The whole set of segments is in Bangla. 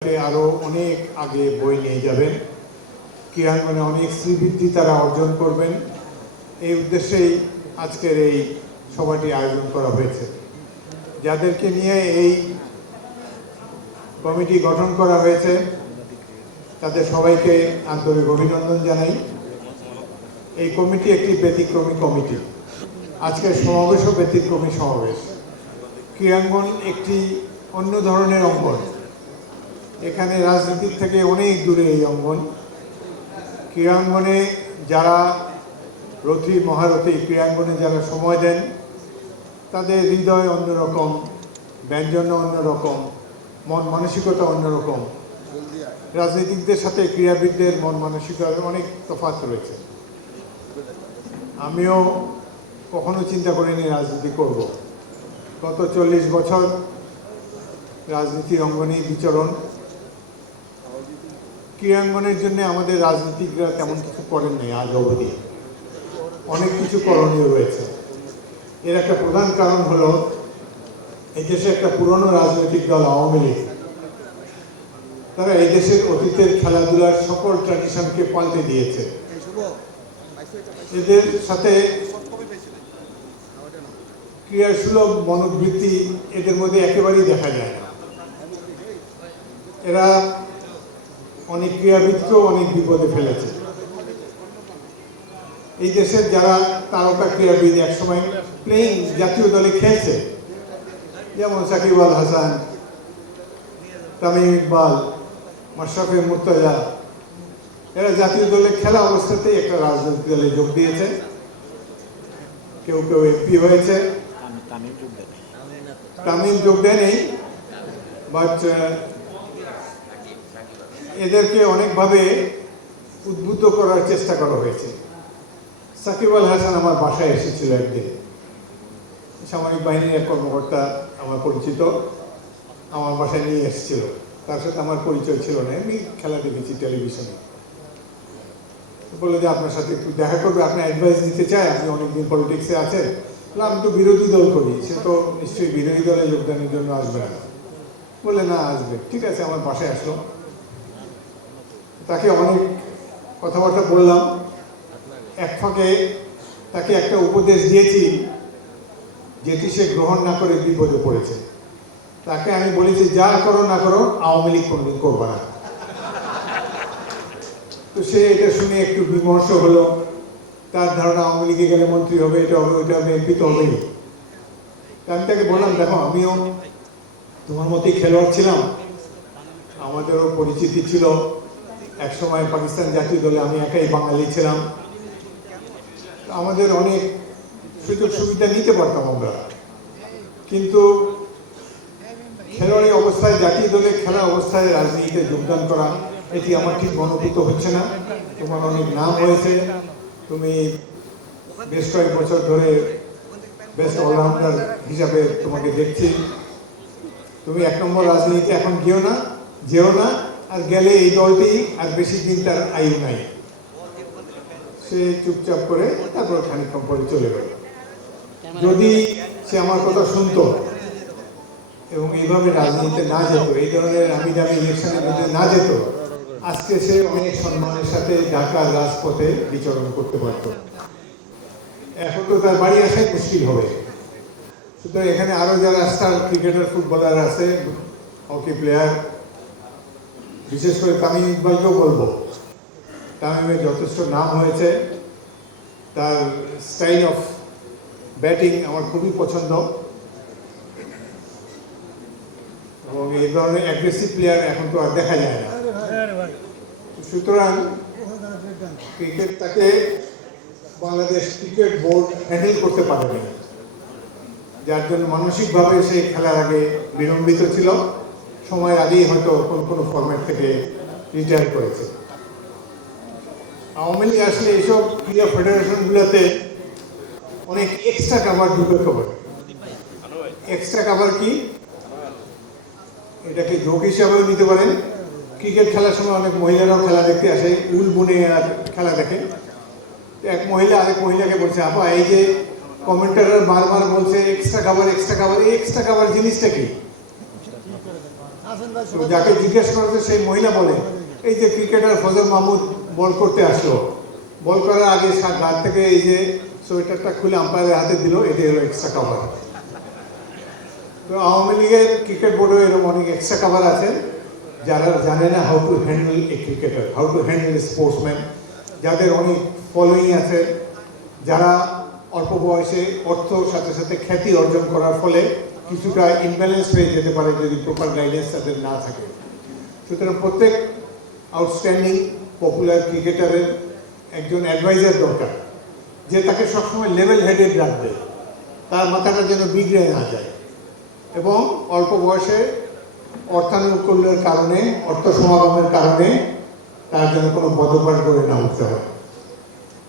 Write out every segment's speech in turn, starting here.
আরো অনেক আগে বই নিয়ে যাবেন, ক্রীড়াঙ্গনে অনেক শ্রীবৃদ্ধি তারা অর্জন করবেন। এই উদ্দেশ্যেই আজকের এই সভাটি আয়োজন করা হয়েছে। যাদেরকে নিয়ে এই কমিটি গঠন করা হয়েছে তাদের সবাইকে আন্তরিক অভিনন্দন জানাই। এই কমিটি একটি ব্যতিক্রমী কমিটি। আজকের সমাবেশও ব্যতিক্রমী সমাবেশ। ক্রীড়াঙ্গন একটি অন্য ধরনের অঙ্গন। এখানে রাজনীতির থেকে অনেক দূরে এই অঙ্গন। ক্রীড়াঙ্গনে যারা রথী মহারথী, ক্রীড়াঙ্গনে যারা সময় দেন, তাদের হৃদয় অন্যরকম, ব্যঞ্জন অন্যরকম, মন মানসিকতা অন্যরকম। রাজনীতিকদের সাথে ক্রীড়াবিদদের মন মানসিকতার অনেক তফাৎ রয়েছে। আমিও কখনো চিন্তা করিনি রাজনীতি করব। গত 40 বছর রাজনীতির অঙ্গনে বিচরণ। ক্রীড়াঙ্গনের জন্য আমাদের রাজনীতিকরা তেমন কিছু করেন নাই আজ অবধি। অনেক কিছু করণীয় রয়েছে। এর একটা প্রধান কারণ হলো এই দেশে একটা পুরনো রাজনৈতিক দল আওয়ামী লীগ, তারা এই দেশের অতীতের খেলাধুলার সকল ট্র্যাডিশনকে পাল্টে দিয়েছে। এদের সাথে ক্রীড়াসুলভ মনোবৃত্তি এদের মধ্যে একেবারেই দেখা যায় না। এরা অনেক ক্রীড়াবিদকেও অনেক বিপদে ফেলেছে। এই দেশের যারা তারকা ক্রীড়াবিদ একসময় প্লেইং জাতীয় দলে খেলছে, যেমন সাকিব আল হাসান, তামিম ইকবাল, মাশরাফি মুর্তজা, এরা জাতীয় দলে খেলা অবস্থাতেই একটা রাজনৈতিক দলে যোগ দিয়েছে। কেউ কেউ এমপি হয়েছে, তামিম যোগ দেয়নি, বাট এদেরকে অনেকভাবে উদ্বুদ্ধ করার চেষ্টা করা হয়েছে। সাকিব আল হাসান আমার বাসায় এসেছিল একদিন। সামরিক বাহিনীর এক কর্মকর্তা আমার পরিচিত, আমার বাসায় নিয়ে এসেছিল। তার সাথে আমার পরিচয় ছিল না, আমি খেলা দেখেছি টেলিভিশনে। বললো যে আপনার সাথে একটু দেখা করবে, আপনার অ্যাডভাইস দিতে চায়, আপনি অনেকদিন পলিটিক্সে আছেন। আমি তো বিরোধী দল করি, সে তো নিশ্চয়ই বিরোধী দলে যোগদানের জন্য আসবে না। বলে না, আসবে। ঠিক আছে, আমার বাসায় আসলো। তাকে অনেক কথাবার্তা বললাম। এক ফাঁকে তাকে একটা উপদেশ দিয়েছি যেটি সে গ্রহণ না করে বিপদে পড়েছে। তাকে আমি বলেছি, যা করো না করো, আওয়ামী লীগ কোনদিন করবে না। তো সে এটা শুনে একটু বিমর্ষ হলো। তার ধারণা আওয়ামী লীগে গেলে মন্ত্রী হবে, এটা হবে, ওইটা হবে, এমপি তো হবেই। আমি তাকে বললাম, দেখো, আমিও তোমার মতোই খেলোয়াড় ছিলাম, আমাদেরও পরিচিতি ছিল। একসময় পাকিস্তান জাতীয় দলে আমি একাই বাঙালি ছিলাম। আমাদের অনেক সুযোগ সুবিধা নিতে পারতাম আমরা, কিন্তু খেলোয়াড়ি অবস্থায়, জাতীয় দলে খেলা অবস্থায় রাজনীতিতে যোগদান করা, এটি আমার ঠিক মনোভূত হচ্ছে না। তোমার অনেক নাম হয়েছে, তুমি বেশ কয়েক বছর ধরে বেস্ট অলরাউন্ডার হিসাবে তোমাকে দেখছি। তুমি 1 নম্বর রাজনীতিতে এখন যেও না, আর গেলে এই দলটি আর বেশি দিন তার আয়ু নাই। সে চুপচাপ করে তারপর খানিকক্ষণ পরে চলে গেল। যদি সে আমার কথা শুনতো এবং এইভাবে রাজনীতিতে না যেত, এই ধরনের আমি দামি ইলেকশনের মধ্যে না যেত, আজকে সে অনেক সম্মানের সাথে ঢাকার রাজপথে বিচরণ করতে পারত। এখন তো তার বাড়ি আসাই মুশকিল হবে। সুতরাং এখানে আরো যারা স্টার ক্রিকেটার, ফুটবলার আছে, হকি প্লেয়ার, বিশেষ করে তামিম ইকবালকেও বলবো, তামিমের যথেষ্ট নাম হয়েছে। তার স্টাইল অফ ব্যাটিং আমার খুবই পছন্দ, এবং এই ধরনের অ্যাগ্রেসিভ প্লেয়ার এখন তো আর দেখা যায় না। সুতরাং ক্রিকেটটাকে বাংলাদেশ ক্রিকেট বোর্ড হ্যান্ডেল করতে পারেনি, যার জন্য মানসিকভাবে সে খেলার আগে বিলম্বিত ছিল। সময়ের আগেই হয়তো কোনো ফরম্যাট থেকে রিটায়ার করেছে। আওয়ামী লীগ আসলে এইসব ক্রীড়া ফেডারেশনগুলোতে অনেক এক্সট্রা কাভার ঢুকে খবর। এক্সট্রা কাভার কি? এটাকে যোগ হিসাবেও নিতে পারেন। ক্রিকেট খেলার সময় অনেক মহিলারাও খেলা দেখতে আসে, উল বুনে আর খেলা দেখে। এক মহিলা আরেক মহিলাকে বলছে, আপা, এই যে কমেন্টাররা বারবার বলছে এক্সট্রা কাভার, এই এক্সট্রা কাভার জিনিসটা কি? তো যাকে জিজ্ঞেস করেছে সেই মহিলা বলে, এই যে ক্রিকেটার ফজল মাহমুদ বল করতে আসলো, বল করার আগে গাছ থেকে এই যে সোয়েটারটা খুলে আম্পায়ারের হাতে দিল, এটাই হলো এক্সট্রা কাভার। তো আওয়ামী লীগের ক্রিকেট বোর্ডেও এরকম অনেক এক্সট্রা কাভার আছে যারা জানে না how to handle A cricketer, how to handle A sportsman, যাদের অনেক ফলোয়িং আছে, যারা অল্প বয়সে অর্থর সাথে সাথে খ্যাতি অর্জন করার ফলে কিছুটা ইমব্যালেন্স হয়ে যেতে পারে যদি প্রপার গাইডেন্স তাদের না থাকে। সুতরাং প্রত্যেক আউটস্ট্যান্ডিং পপুলার ক্রিকেটারের একজন অ্যাডভাইজার দরকার, যে তাকে সবসময় লেভেল হেডেড রাখবে, তার মাথাটা যেন বিগড়ে না যায় এবং অল্প বয়সে অর্থানুকূল্যের কারণে, অর্থ সমাগমের কারণে তার যেন কোনো বদভ্যাস করে না উঠতে হয়।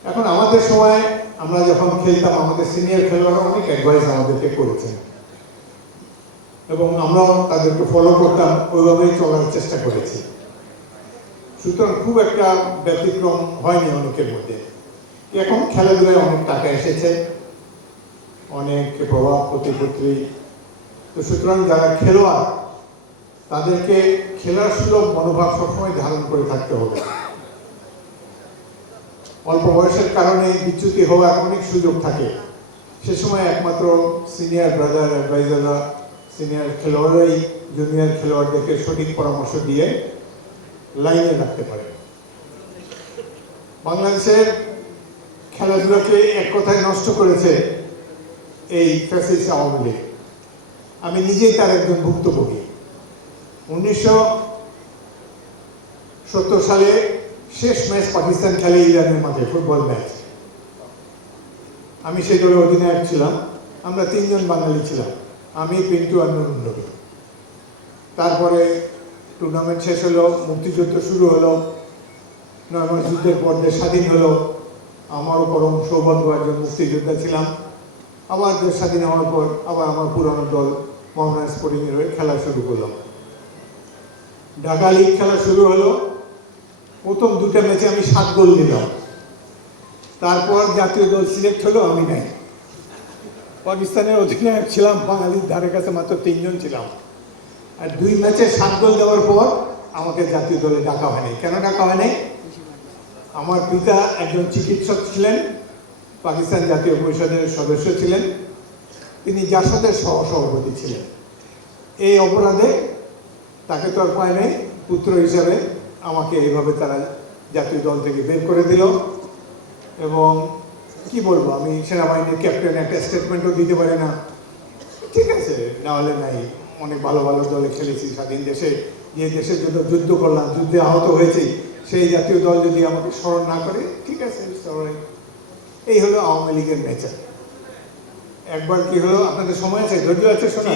এখন আমাদের সময় আমরা যখন খেলতাম, আমাদের সিনিয়র খেলোয়াড়রা অনেক অ্যাডভাইস আমাদেরকে করেছেন এবং আমরাও তাদেরকে ফলো করতাম, ওইভাবেই চলার চেষ্টা করেছি। সুতরাং খুব একটা ব্যতিক্রম হয়নি অনেকের মধ্যে। এখন খেলাধুলায় অনেক টাকা এসেছে, অনেক প্রভাব প্রতিপত্তি, তো সুতরাং যারা খেলোয়াড় তাদেরকে খেলার সুলভ মনোভাব সবসময় ধারণ করে থাকতে হবে। অল্প বয়সের কারণে বিচ্যুতি হওয়ার অনেক সুযোগ থাকে, সে সময় একমাত্র সিনিয়র ব্রাদার অ্যাডভাইজাররা, সিনিয়র খেলোয়াড়রাই জুনিয়র খেলোয়াড়দেরকে সঠিক পরামর্শ দিয়ে লাইনে রাখতে পারে। বাংলাদেশের খেলাধুলাকে এক কথায় নষ্ট করেছে এই ফ্যাসিস্ট আওয়ামী লীগ। আমি নিজেই তার একজন ভুক্তভোগী। 1970 সালে শেষ ম্যাচ পাকিস্তান খেলে ইরানের মাঠে, ফুটবল ম্যাচ। আমি সেই দলের অধিনায়ক ছিলাম। আমরা 3 জন বাঙালি ছিলাম, আমি, পিন্টু আর নুরুন নবী। তারপরে টুর্নামেন্ট শেষ হলো, মুক্তিযুদ্ধ শুরু হলো, 9 মাস যুদ্ধের পর দেশ স্বাধীন হলো। আমারও পরম সৌভাগ্য, একজন মুক্তিযোদ্ধা ছিলাম। আবার দেশ স্বাধীন হওয়ার পর আবার আমার পুরনো দল মোহামেডান স্পোর্টিংয়ের হয়ে খেলা শুরু করলাম। ঢাকা লিগ খেলা শুরু হলো। প্রথম 2টা ম্যাচে আমি 7 গোল দিলাম। তারপর জাতীয় দল সিলেক্ট হলো, আমি নাই। পাকিস্তানের অধিনায়ক ছিলাম, বাঙালির ধারে কাছে মাত্র 3 জন ছিলাম। আর 2 ম্যাচে 7 গোল দেওয়ার পর আমাকে জাতীয় দলে ডাকা হয়নি। কেন ডাকা হয়নি? আমার পিতা একজন চিকিৎসক ছিলেন, পাকিস্তান জাতীয় পরিষদের সদস্য ছিলেন, তিনি জাসদের সহসভাপতি ছিলেন। এই অপরাধে তাকে তো আর পায় নাই, পুত্র হিসাবে আমাকে এইভাবে তারা জাতীয় দল থেকে বের করে দিল। এবং কি বলবো, আমি সেনাবাহিনীর ক্যাপ্টেন, একটা স্টেটমেন্টও দিতে পারি না। ঠিক আছে, না হলে নাই, অনেক ভালো ভালো দলে খেলেছি স্বাধীন দেশে, যে দেশের জন্য যুদ্ধ করলাম, যুদ্ধে আহত হয়েছি, সেই জাতীয় দল যদি আমাকে স্মরণ না করে, ঠিক আছে। এই হলো আওয়ামী লীগের নেচার। একবার কি হলো, আপনাদের সময় আছে, ধৈর্য আছে শোনা?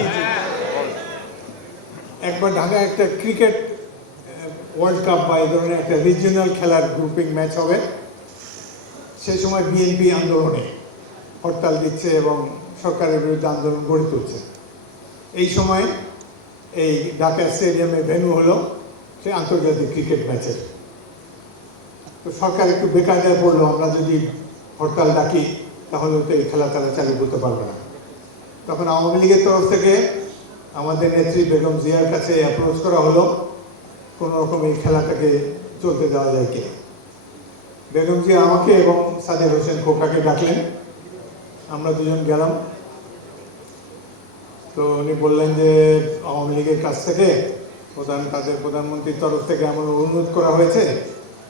একবার ঢাকা একটা ক্রিকেট ওয়ার্ল্ড কাপ বা এই ধরনের একটা রিজিওনাল খেলার গ্রুপিং ম্যাচ হবে। সেই সময় বিএনপি আন্দোলনে হরতাল দিচ্ছে এবং সরকারের বিরুদ্ধে আন্দোলন গড়ে তুলছে। এই সময় এই ঢাকা স্টেডিয়ামে ভেন্যু হলো সে আন্তর্জাতিক ক্রিকেট ম্যাচের। তো সরকার একটু বেকায়দায় পড়লো, আমরা যদি হরতাল ডাকি তাহলে তো এই খেলা তারা চালু করতে পারবে না। তখন আওয়ামী লীগের তরফ থেকে আমাদের নেত্রী বেগম জিয়ার কাছে অ্যাপ্রোচ করা হলো, কোনো রকম এই খেলাটাকে চলতে দেওয়া যায় কিনা। বেগম জিয়া আমাকে এবং সাদেক হোসেন খোকাকে ডাকলেন, আমরা 2 জন গেলাম। তো উনি বললেন যে আওয়ামী লীগের কাছ থেকে তাদের প্রধানমন্ত্রীর তরফ থেকে আমার অনুরোধ করা হয়েছে,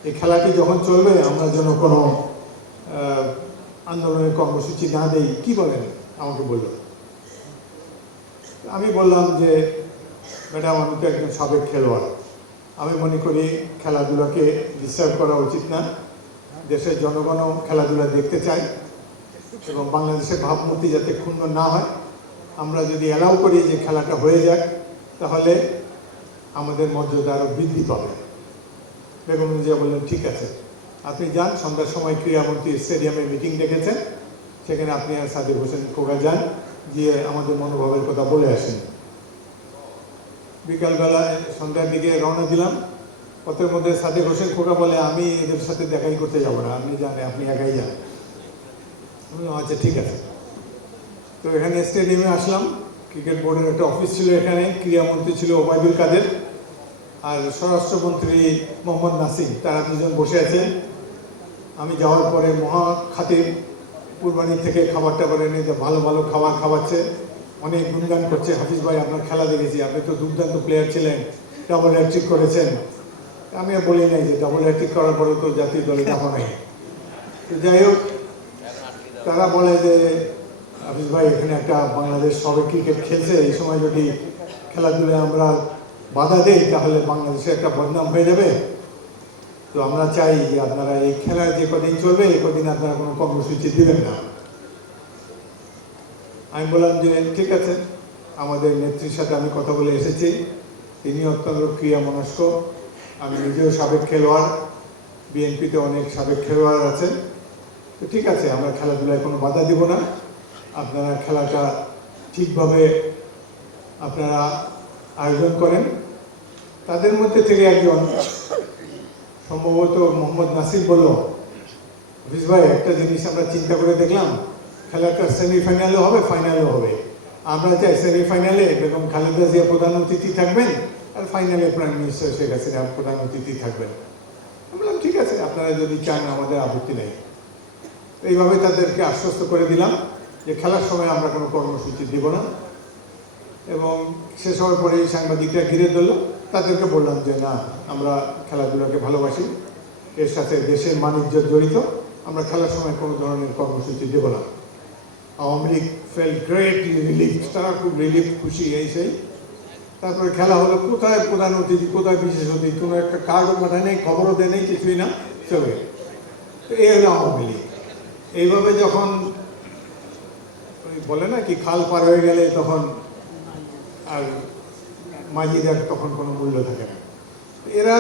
এই খেলাটি যখন চলবে আমরা যেন কোনো আন্দোলনের কর্মসূচি না দেই, কি বলেন? আমাকে বলল। আমি বললাম যে ম্যাডাম, আমি তো একজন সাবেক খেলোয়াড়, আমি মনে করি খেলাধুলাকে ডিস্টার্ব করা উচিত না। দেশের জনগণও খেলাধুলা দেখতে চায় এবং বাংলাদেশের ভাবমূর্তি যাতে ক্ষুণ্ণ না হয়, আমরা যদি অ্যালাউ করি যে খেলাটা হয়ে যাক, তাহলে আমাদের মর্যাদা আরও বৃদ্ধি পাবে। বেগম জিয়া বললেন, ঠিক আছে, আপনি যান, সন্ধ্যার সময় ক্রীড়ামন্ত্রী স্টেডিয়ামে মিটিং ডেকেছেন, সেখানে আপনি আর সাদেক হোসেন খোকা যান, গিয়ে আমাদের মনোভাবের কথা বলে আসেন। বিকালবেলায় সন্ধ্যার দিকে রওনা দিলাম। পথের মধ্যে সাদেক হোসেন খোকা বলে, আমি এদের সাথে দেখাই করতে যাবো না, আপনি জানেন, আপনি একাই যান। আচ্ছা ঠিক আছে। তো এখানে স্টেডিয়ামে আসলাম, ক্রিকেট বোর্ডের একটা অফিস ছিল এখানে, ক্রীড়ামন্ত্রী ছিল ওবায়দুল কাদের আর স্বরাষ্ট্রমন্ত্রী মোহাম্মদ নাসিম, তারা দুজন বসে আছেন। আমি যাওয়ার পরে মহা খাতির কুরবানি থেকে খাবার টাবার এনে ভালো ভালো খাবার খাওয়াচ্ছে, অনেক গুণগান করছে। হাফিজ ভাই আপনার খেলা দেখেছি, আপনি তো দুর্দান্ত প্লেয়ার ছিলেন, ডাবল হ্যাট্রিক করেছেন। আমি বলি নাই যে ডাবল হ্যাট্রিক করার পরে তো জাতীয় দলে যাবো নাই। তো যাই হোক, তারা বলে যে হাফিজ ভাই এখানে একটা বাংলাদেশ সবে ক্রিকেট খেলছে, এই সময় যদি খেলাধুলায় আমরা বাধা দেই তাহলে বাংলাদেশে একটা বদনাম হয়ে যাবে। তো আমরা চাই যে আপনারা এই খেলার যে কদিন চলবে এই কদিন আপনারা কোনো কর্মসূচি দিবেন না। আমি বললাম যে ঠিক আছে, আমাদের নেত্রীর সাথে আমি কথা বলে এসেছি, তিনি অত্যন্ত ক্রিয়া মনস্ক, আমি নিজেও সাবেক খেলোয়াড়, বিএনপিতে অনেক সাবেক খেলোয়াড় আছেন। তো ঠিক আছে, আমরা খেলাধুলায় কোনো বাধা দিব না, আপনারা খেলাটা ঠিকভাবে আপনারা আয়োজন করেন। তাদের মধ্যে থেকে একজন সম্ভবত মোহাম্মদ নাসির বলল, হাফিজ ভাই একটা জিনিস আমরা চিন্তা করে দেখলাম, খেলাটা সেমিফাইনালও হবে ফাইনালও হবে, আমরা চাই সেমিফাইনালে বেগম খালেদা জিয়া প্রধান অতিথি থাকবেন আর ফাইনালে প্রাইম মিনিস্টার শেখ হাসিনা প্রধান অতিথি থাকবেন। আমি বললাম ঠিক আছে, আপনারা যদি চান আমাদের আপত্তি নেই। এইভাবে তাদেরকে আশ্বস্ত করে দিলাম যে খেলার সময় আমরা কোনো কর্মসূচি দিব না। এবং শেষ হওয়ার পরে সাংবাদিকরা ঘিরে ধরল, তাদেরকে বললাম যে না, আমরা খেলাধুলাকে ভালোবাসি, এর সাথে দেশের বাণিজ্য জড়িত, আমরা খেলার সময় কোনো ধরনের কর্মসূচি দেব না। Awami League fail great relief, তারা খুব রিলিফ, খুশি, এই সেই। তারপরে খেলা হলো, কোথায় প্রধান অতিথি কোথায় বিশেষ অতিথি, কোনো একটা কার্ডও পাঠায় নেই, খবরও দেয় নেই, কিছুই না, চলে। তো এই হলো আওয়ামী লীগ। এইভাবে যখন বলে না কি খাল পার হয়ে গেলে তখন আর মাঝিদের তখন কোনো মূল্য থাকে না। এরা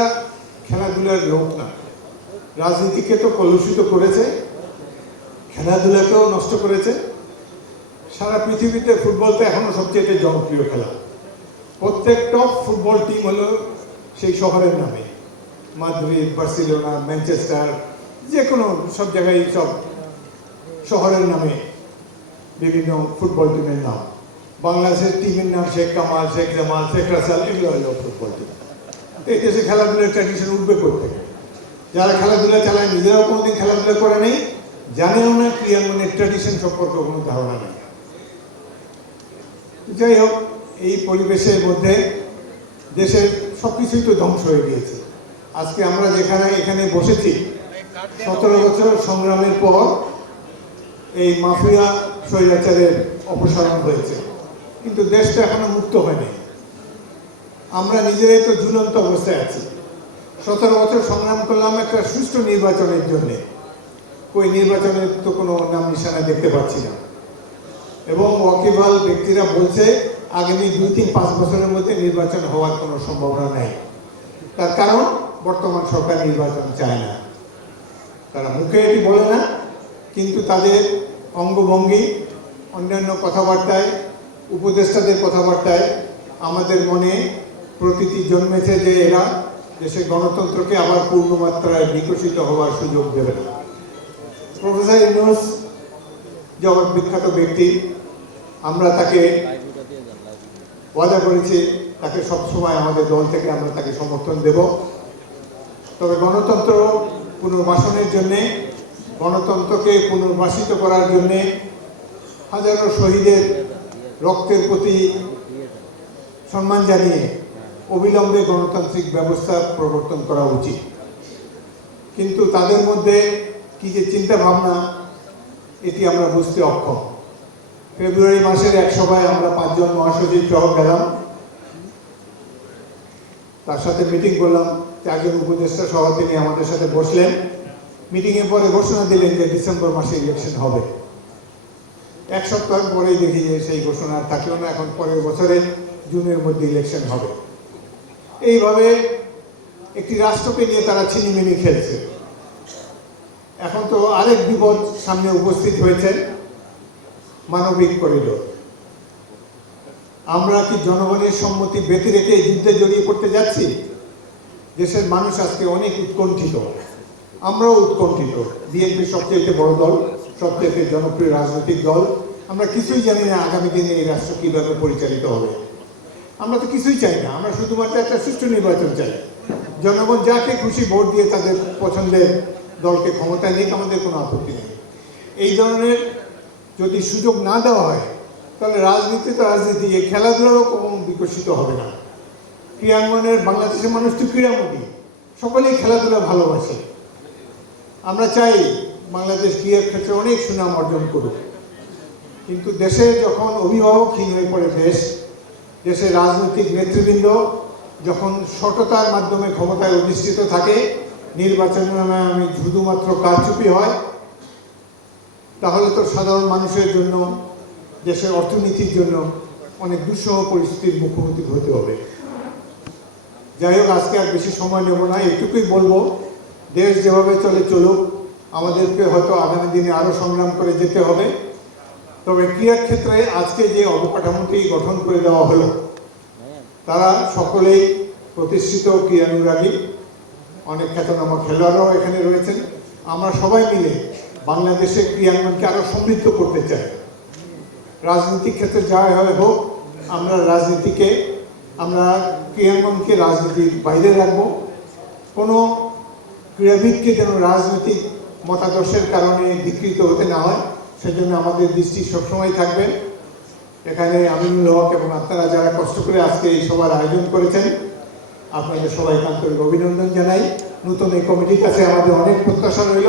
খেলাধুলার লোক না, রাজনীতিকে তো কলুষিত করেছে, খেলাধুলাকেও নষ্ট করেছে। সারা পৃথিবীতে ফুটবল তো এখনো সবচেয়ে জনপ্রিয় খেলা। প্রত্যেক টপ ফুটবল টিম হলো সেই শহরের নামে, মাদ্রিদ, বার্সেলোনা, ম্যানচেস্টার, যে কোনো সব জায়গায় সব শহরের নামে বিভিন্ন ফুটবল টিমের নাম। বাংলাদেশের টিমের নাম শেখ কামাল, শেখ জামাল, শেখ রাসাল, এগুলো হলো ফুটবল টিম। তো এই দেশে খেলাধুলার ট্র্যাডিশন উঠবে করতে, যারা খেলাধুলা চালায় নিজেরাও কোনোদিন খেলাধুলা করে নেই, জানেও না, ক্রিয়াঙ্গনের ট্র্যাডিশন সম্পর্কে কোনো ধারণা নেই। যাই হোক, এই পরিবেশের মধ্যে দেশের সব কিছুই তো ধ্বংস হয়ে গিয়েছে। আজকে আমরা যেখানে এখানে বসেছি, 17 বছর সংগ্রামের পর এই মাফিয়া স্বৈরাচারের অপসারণ হয়েছে, কিন্তু দেশটা এখনো মুক্ত হয়নি। আমরা নিজেরাই তো ঝুলন্ত অবস্থায় আছি। 17 বছর সংগ্রাম করলাম একটা সুষ্ঠু নির্বাচনের জন্য, ওই নির্বাচনের তো কোনো নাম নিশানা দেখতে পাচ্ছি না। এবং ওয়াকিবহাল ব্যক্তিরা বলছে আগামী 2-5 বছরের মধ্যে নির্বাচন হওয়ার কোনো সম্ভাবনা নেই। তার কারণ বর্তমান সরকার নির্বাচন চায় না। তারা মুখে এটি বলে না, কিন্তু তাদের অঙ্গভঙ্গি, অন্যান্য কথাবার্তায়, উপদেষ্টাদের কথাবার্তায় আমাদের মনে প্রতীতি জন্মেছে যে এরা দেশের গণতন্ত্রকে আবার পূর্ণমাত্রায় বিকশিত হওয়ার সুযোগ দেবে না। প্রফেসর ইউনূস জগৎ বিখ্যাত ব্যক্তি, আমরা তাকে ওয়াদা করেছি তাকে সবসময় আমাদের দল থেকে আমরা তাকে সমর্থন দেব। তবে গণতন্ত্র পুনর্বাসনের জন্যে, গণতন্ত্রকে পুনর্বাসিত করার জন্যে হাজারো শহীদের রক্তের প্রতি সম্মান জানিয়ে অবিলম্বে গণতান্ত্রিক ব্যবস্থা প্রবর্তন করা উচিত। কিন্তু তাদের মধ্যে কি যে চিন্তা ভাবনা, এটি আমরা বুঝতে অক্ষম। ফেব্রুয়ারি মাসের এক সভায় আমরা 5 জন মহাসচিব সহ গেলাম, তার সাথে মিটিং করলাম। 4 জন উপদেষ্টা সহ তিনি আমাদের সাথে বসলেন। মিটিংয়ের পরে ঘোষণা দিলেন যে ডিসেম্বর মাসে ইলেকশন হবে। 1 সপ্তাহ পরেই দেখি যে সেই ঘোষণা আর থাকলো না, এখন পরের বছরে জুনের মধ্যে ইলেকশন হবে। এইভাবে একটি রাষ্ট্রকে নিয়ে তারা ছিনিমিনি খেলছে। এখন তো আরেক বিপদ সামনে উপস্থিত হয়েছে, মানবিক করিডোর। আমরা কি জনগণের সম্মতি ব্যতি রেখে এই যুদ্ধে জড়িয়ে পড়তে যাচ্ছি? দেশের মানুষ আজকে অনেক উৎকণ্ঠিত, আমরাও উৎকণ্ঠিত। বিএনপি সবচেয়ে বড় দল, সবচেয়ে জনপ্রিয় রাজনৈতিক দল, আমরা কিছুই জানি না আগামী দিনে এই রাষ্ট্র কীভাবে পরিচালিত হবে। আমরা তো কিছুই চাই না, আমরা শুধুমাত্র একটা সুষ্ঠু নির্বাচন চাই। জনগণ যাকে খুশি ভোট দিয়ে তাদের পছন্দের দলকে ক্ষমতায় নিয়ে আমাদের কোনো আপত্তি নেই। এই ধরনের যদি সুযোগ না দেওয়া হয় তাহলে রাজনীতি তো রাজনীতি, এই খেলাধুলারও কোনো বিকশিত হবে না। ক্রীড়াঙ্গনের বাংলাদেশের মানুষ তো ক্রীড়ামোদী, সকলেই খেলাধুলা ভালোবাসে। আমরা চাই বাংলাদেশ ক্রীড়ার ক্ষেত্রে অনেক সুনাম অর্জন করুক, কিন্তু দেশে যখন অভিভাবকহীন হয়ে পড়ে দেশের রাজনৈতিক নেতৃবৃন্দ যখন সততার মাধ্যমে ক্ষমতায় অধিষ্ঠিত থাকে, নির্বাচনের নামে আমি শুধুমাত্র কারচুপি হয়, তাহলে তো সাধারণ মানুষের জন্য, দেশের অর্থনীতির জন্য অনেক দুঃসহ পরিস্থিতির মুখোমুখি হতে হবে। যাই হোক, আজকে আর বেশি সময় নেব না, এটুকুই বলবো, দেশ যেভাবে চলে চলুক, আমাদেরকে হয়তো আগামী দিনে আরও সংগ্রাম করে যেতে হবে। তবে ক্রীড়ার ক্ষেত্রে আজকে যে অবকাঠামোটি গঠন করে দেওয়া হলো, তারা সকলেই প্রতিষ্ঠিত ক্রীড়ানুরাগী, অনেক খ্যাতনামা খেলোয়াড়রাও এখানে রয়েছেন। আমরা সবাই মিলে বাংলাদেশের ক্রীড়াঙ্গনকে আরও সমৃদ্ধ করতে চাই। রাজনৈতিক ক্ষেত্রে যা হয় হোক, আমরা ক্রীড়াঙ্গনকে রাজনীতির বাইরে রাখবো। কোনো ক্রীড়াবিদকে যেন রাজনৈতিক মতাদর্শের কারণে বিকৃত হতে না হয়, সেজন্য আমাদের দৃষ্টি সবসময় থাকবে। এখানে আমিনুল হক এবং আপনারা যারা কষ্ট করে আজকে এই সভার আয়োজন করেছেন, আপনাদের সবাইকে আন্তরিক অভিনন্দন জানাই। নতুন এই কমিটির কাছে আমাদের অনেক প্রত্যাশা রইল।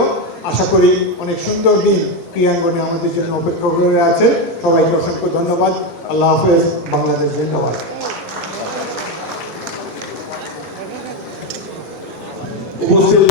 আশা করি অনেক সুন্দর দিন ক্রীড়াঙ্গনে আমাদের জন্য অপেক্ষা করে আছে। সবাইকে অসংখ্য ধন্যবাদ। আল্লাহ হাফেজ। বাংলাদেশ জিন্দাবাদ। উপস্থিত